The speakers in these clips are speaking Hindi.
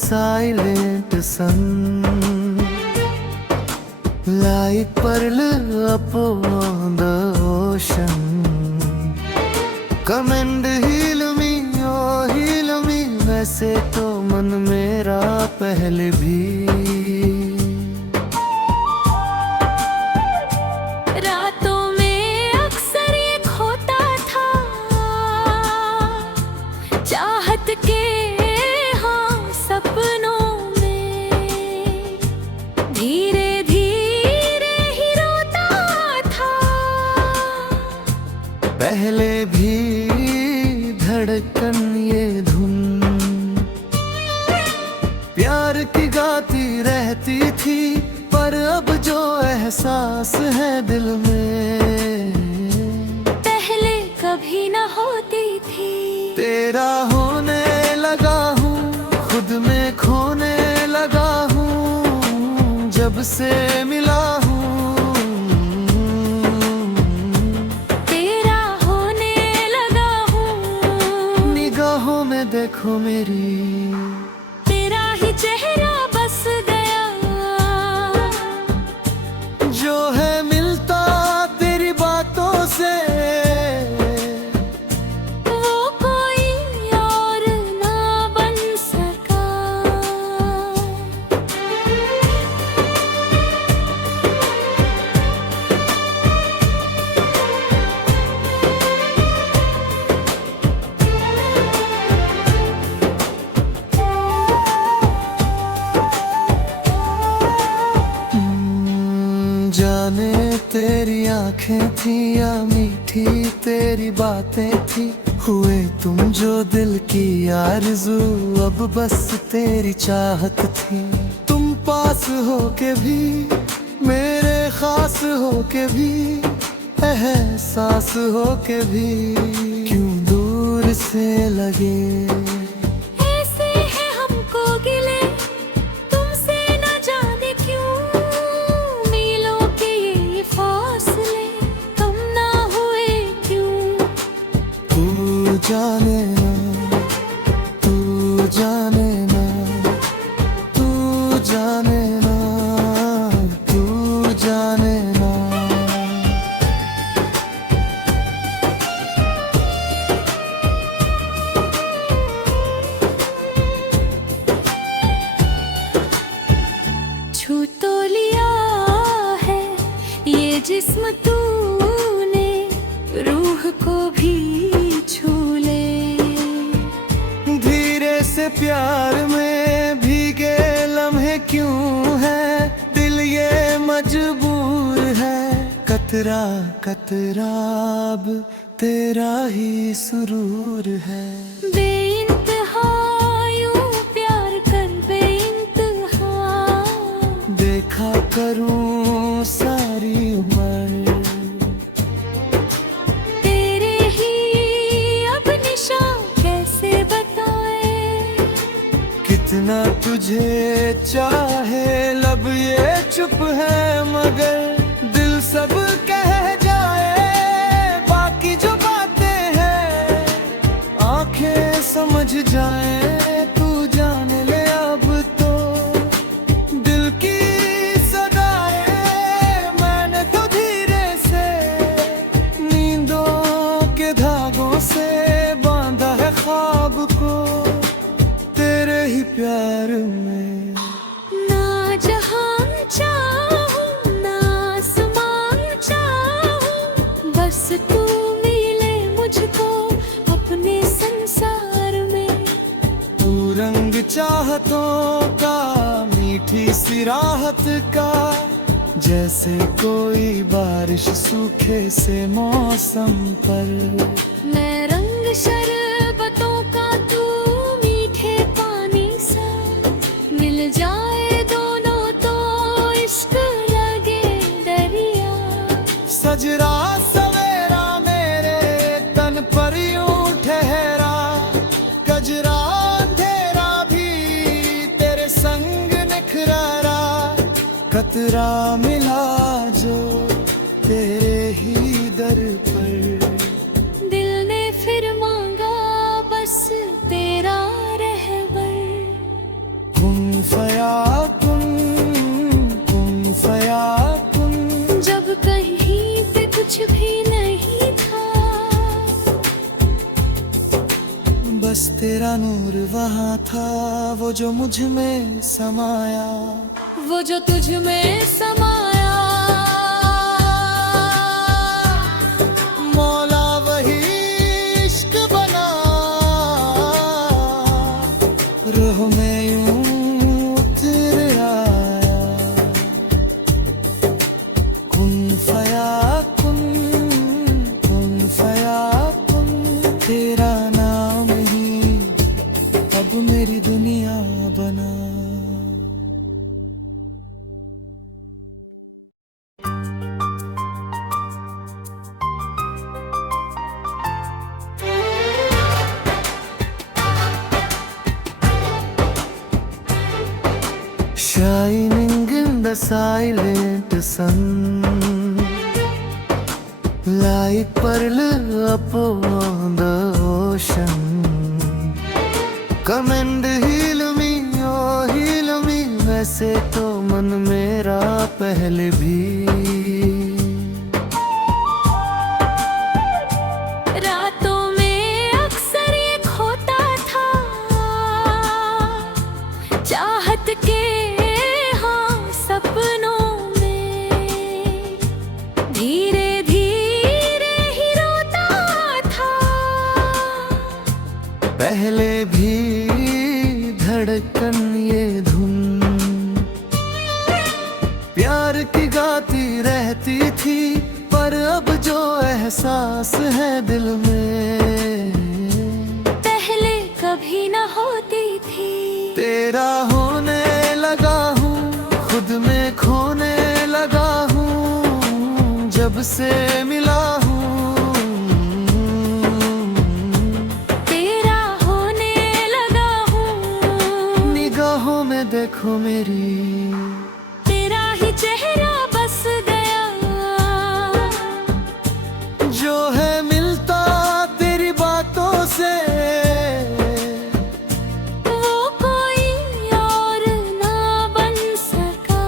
silent sun, like pearl upon the ocean. Come and heal me, oh heal me. वैसे तो मन मेरा पहले भी पहले भी धड़कन ये धुन प्यार की गाती रहती थी, पर अब जो एहसास है दिल में पहले कभी न होती थी। तेरा होने लगा हूँ, खुद में खोने लगा हूँ, जब से मिला हूँ। देखो मेरी तेरा ही चेहरा बस गया, जो है मिलता तेरी बातों से, वो कोई और ना बन सका। जाने तेरी आंखें थी या मीठी तेरी बातें थी, हुए तुम जो दिल की आरज़ू, अब बस तेरी चाहत थी। तुम पास हो के भी, मेरे खास हो के भी, एहसास हो के भी, क्यों दूर से लगे जाने ना, तू जाने ना, तू जाने ना, तू जाने ना। छू तो लिया है ये जिस्म तूने, रूह को भी प्यार में भीगे लम्हे क्यों है, दिल ये मजबूर है। कतरा कतरा अब तेरा ही सुरूर है। बेइंतहा यूं प्यार कर बेइंतहा, देखा करूं सारी उम्र कितना तुझे चाहे, लब ये चुप है मगर दिल सब कह जाए। बाकी जो बातें हैं आंखें समझ जाए, तू जान ले अब तो दिल की सदाएं। मैंने तो धीरे से नींदों के धागों से बांधा है ख्वाब को तेरे ही प्यार में। ना जहां चाहूं ना आसमां चाहूं, बस तू मिले मुझको अपने संसार में। तू रंग चाहतों का, मीठी सी राहत का, जैसे कोई बारिश सूखे से मौसम पर। मैं रंग शरबतों का, तू मीठे पानी सा, मिल जाए दोनों तो इश्क लगे दरिया। सजरा सवेरा मेरे तन पर यूं ठहरा, कजरा अंधेरा भी तेरे संग निखरा। कतरा मिला जो तेरे ही दर पर, दिल ने फिर मांगा बस तेरा फयाकुन, कुन फयाकुन। जब कहीं पे कुछ भी नहीं था, बस तेरा नूर वहाँ था, वो जो मुझ में समाया, वो जो तुझ में समाया। मौला वही इश्क बना, रूह में यूं उतर आया। कुन फयाकुन, कुन फयाकुन। तेरा नाम ही अब मेरी दुनिया बना। Shining in the silent sun, like pearl upon the ocean. Come and heal me, oh heal me. वैसे तो मन मेरा पहले भी रातों में अक्सर ये खोता था, चाहत के हाँ सपनों में। धीरे धीरे ही रोता था, पहले भी धड़कन ये धुन प्यार की गाती रहती थी। पर अब जो एहसास है दिल में, पहले कभी न होती थी। तेरा होने लगा हूँ, खुद में खोने लगा हूँ, जब से मिला हूँ। तेरा होने लगा हूँ, निगाहों में देखो मेरी, तेरा ही चेहरा बस गया। जो है मिलता तेरी बातों से, वो कोई और ना बन सका।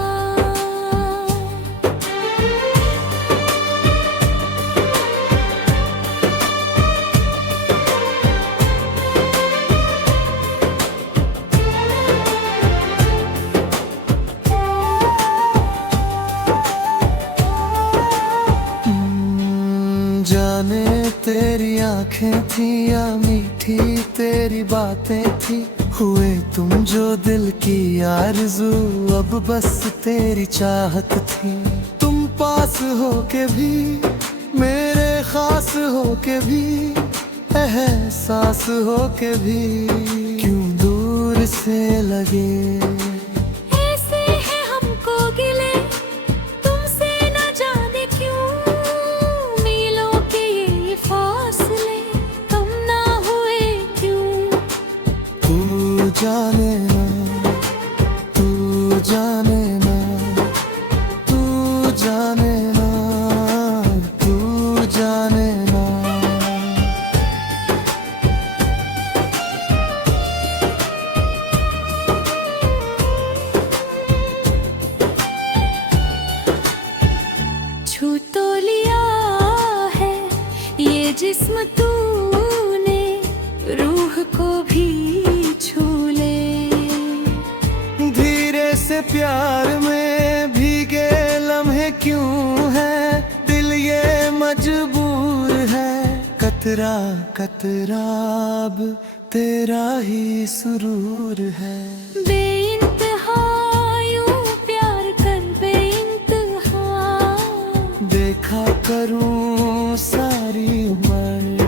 जाने तेरी आंखें थी या मीठी तेरी बातें थी, हुए तुम जो दिल की आरज़ू, अब बस तेरी चाहत थी। तुम पास हो के भी, मेरे खास हो के भी, एहसास हो के भी, क्यों दूर से लगे। ऐसे है हमको गिले, तुमसे न जाने क्यों, मीलों के ये फासले कम ना हुए क्यों। तू जाने ना, तू जाने ना, तू जाने ना, तू जाने ना। छू तो लिया है ये जिस्म तूने, रूह को भी छू ले। धीरे से प्यार में भीगे लम्हे क्यों है, दिल ये मजबूर है। कतरा कतरा अब तेरा ही सुरूर है। बेइंतहा यूं प्यार कर बेइंतहा, देखा करूं सारी उम्र,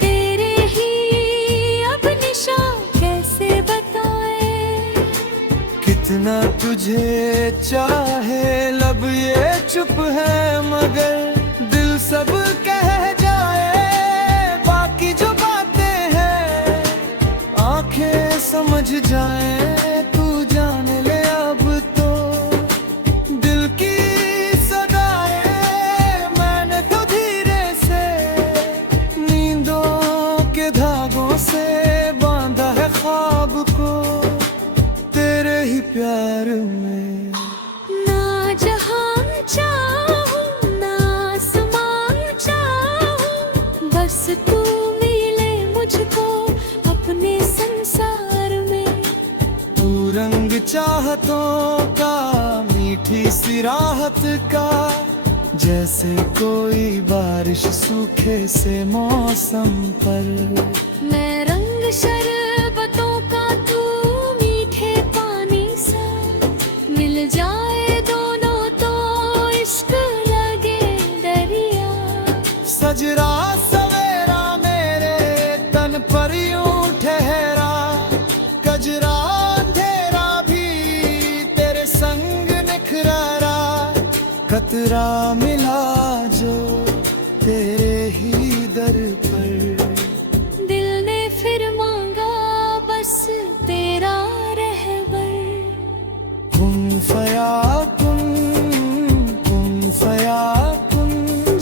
तेरे ही अब निशान कैसे बताए। कितना तुझे चाहे लब ये चुप है, मगर दिल सब कह जाए। बाकी जो बातें हैं आंखें समझ जाए। तू जान ले अब तो दिल की सदाएं, मैंने तो धीरे से नींदों के धागों से बांधा है ख्वाब को। प्यार में। ना जहां चाहूं ना आसमान चाहूं, बस तू मिले मुझको अपने संसार में। तू रंग चाहतों का मीठी सी राहत का, जैसे कोई बारिश सूखे से मौसम पर। मैं रंग शरबतों का तू मीठे पानी सा, मिल जाए दोनों तो इश्क लगे दरिया। सजरा सवेरा मेरे तन पर यूं ठहरा, कजरा अंधेरा भी तेरे संग निखरा। कतरा मिला जो तेरे ही दर पर, दिल ने फिर मांगा बस तेरा रहबर। कुन फया कुन, कुन फया कुन।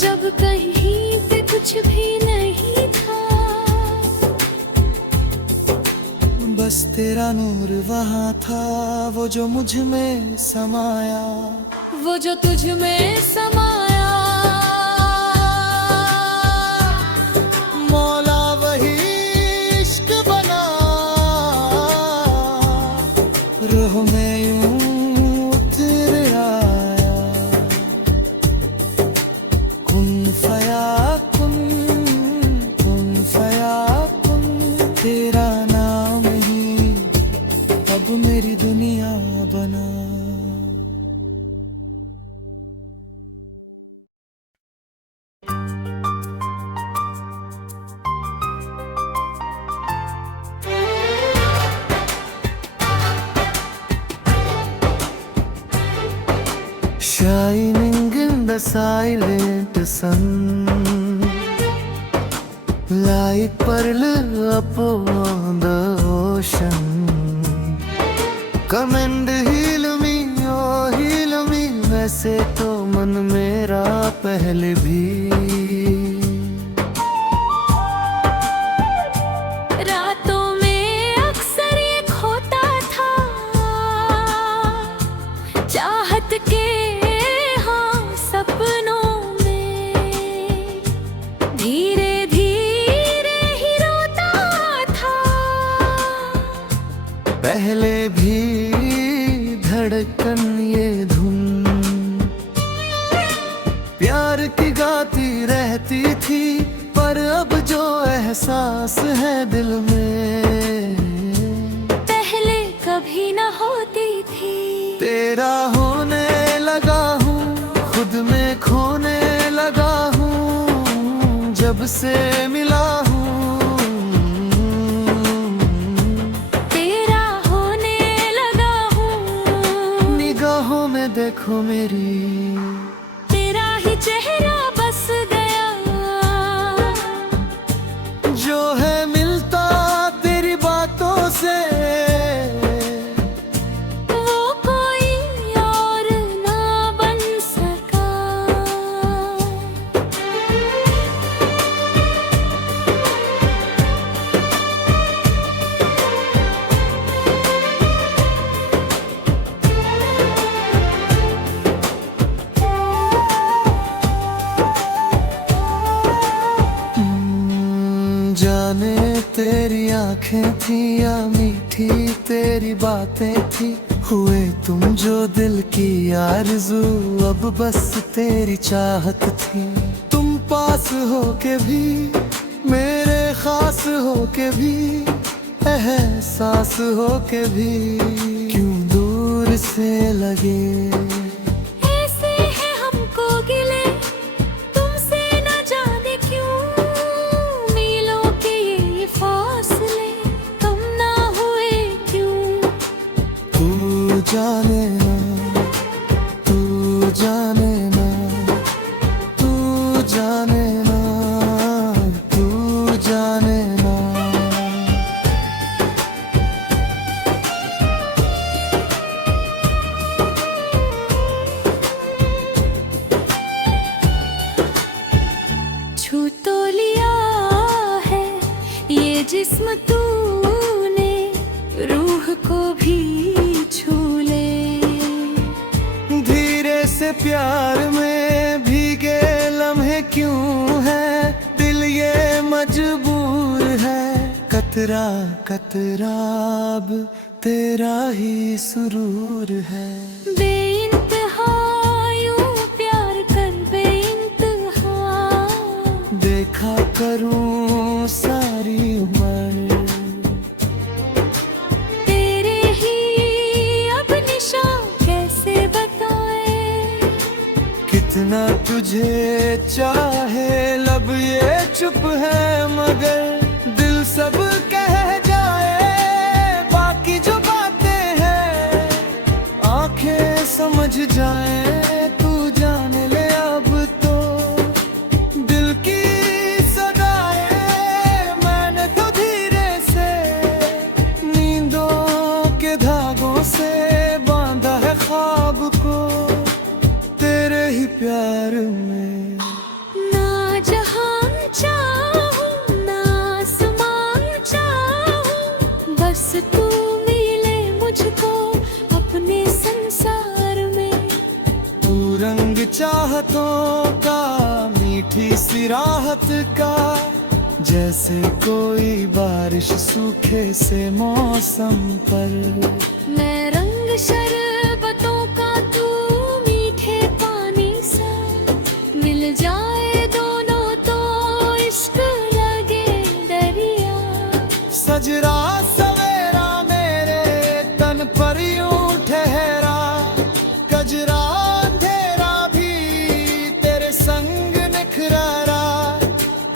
जब कहीं पे कुछ भी नहीं था, बस तेरा नूर वहाँ था, वो जो मुझ में समाया, वो जो तुझ में समाया। मौला वही इश्क बना, रूह में यूं उतर आया। कुन फया कुन, कुन फया कुन। तेरा नाम ही अब मेरी दुनिया बना। Shining in the silent sun, like pearl upon the ocean. Come and heal me, oh heal me. वैसे तो मन मेरा पहले भी रातों में अक्सर ये खोता था, चाहत के सपनों में धीरे धीरे ही रोता था। पहले भी धड़कन ये धुन प्यार की गाती रहती थी, पर अब जो एहसास है दिल में पहले कभी न होती थी। तेरा होने लगा हूँ, खुद में खोने लगा हूँ, जब से मिला हूँ। तेरा होने लगा हूँ, निगाहों में देखो मेरी, तेरा ही चेहरा बस गया। जो है मिलता तेरी बातों से, जाने तेरी आंखें थी या मीठी तेरी बातें थी, हुए तुम जो दिल की आरज़ू, अब बस तेरी चाहत थी। तुम पास हो के भी, मेरे खास हो के भी, एहसास हो के भी, क्यों दूर से लगे। जाने ना, तू जाने ना, तू जाने ना, तू जाने ना। छू तो लिया है ये जिस्म तूने, रूह को भी छू ले। से प्यार में भीगे लम्हे क्यों है, दिल ये मजबूर है। कतरा कतरा अब तेरा ही सुरूर है। बेइंतहा यूं प्यार कर बेइंतहा, देखा करूं सारी उम्र तेरे ही अब निशान कैसे बताए। कितना तुझे चाहे लब ये चुप है, मगर दिल सब कह जाए। बाकी जो बातें हैं आंखें समझ जाए, तू जान ले अब तो दिल की सदाएं। मैंने तो धीरे से नींदों के धागों से बांधा है ख्वाब को तेरे ही प्यार में। ना जहां चाहूं ना आसमां चाहूं, बस तू मिले मुझको अपने संसार में। तू रंग चाहतों का मीठी सी राहत का, जैसे कोई बारिश सूखे से मौसम पर। मैं रंग शरबतों का तू मीठे पानी सा, मिल जाए दोनों तो इश्क लगे दरिया। सजरा सवेरा मेरे तन पर यूं ठहरा, कजरा अंधेरा भी तेरे संग निखरा।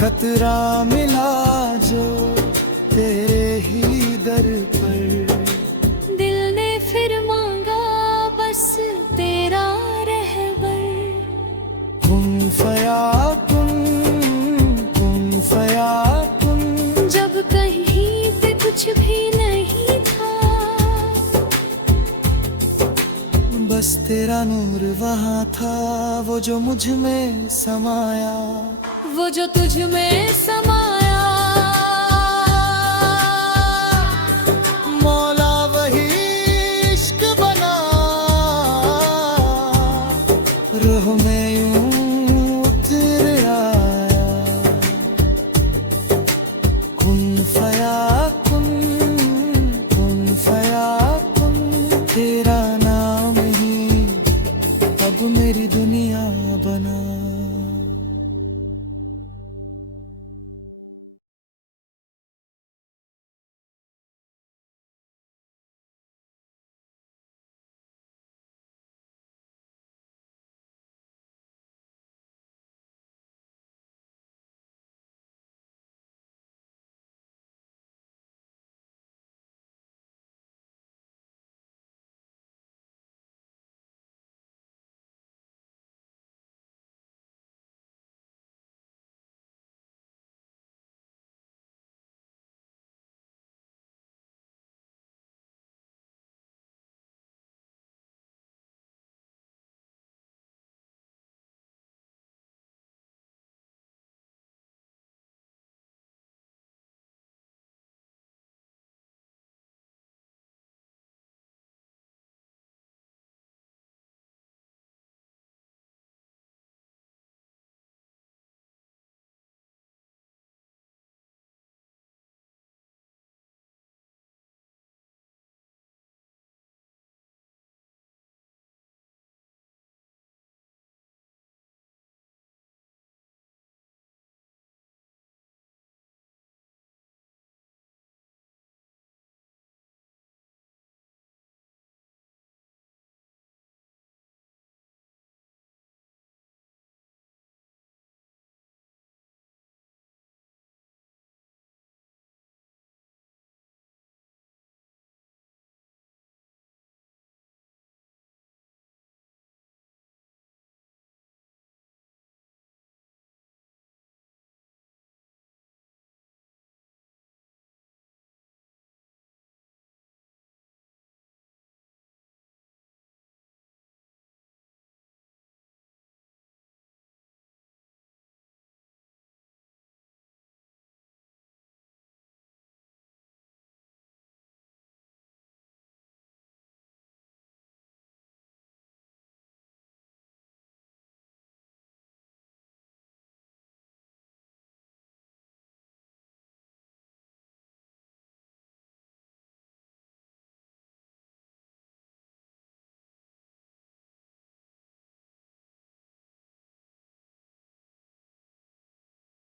कतरा मिला जो तेरे ही दर पर, दिल ने फिर मांगा बस तेरा रहबर। कुन फयाकुन, कुन फयाकुन। जब कहीं पे कुछ भी नहीं था, बस तेरा नूर वहाँ था, वो जो मुझ में समाया। वो जो तुझ में समा